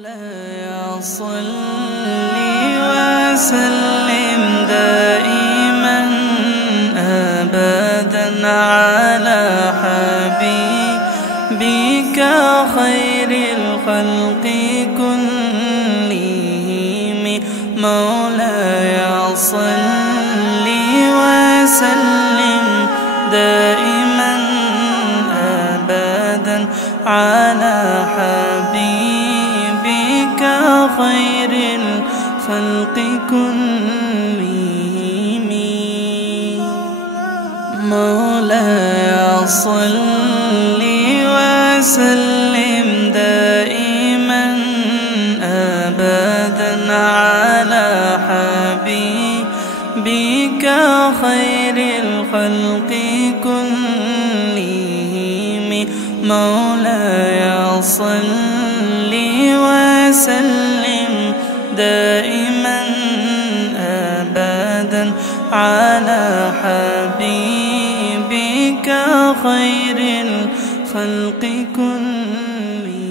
مولاي صل وسلم دائما أبدا على حبيبك خير الخلق كلهم. مولاي صل وسلم دائما أبدا على حبيبك خير الخلق كلهم. مولاي صل وسلم دائما أبدا على حبيبك خير الخلق كلهم. مولاي صل وسلم دائما أبدا على حبيبك خير الخلق كلهم.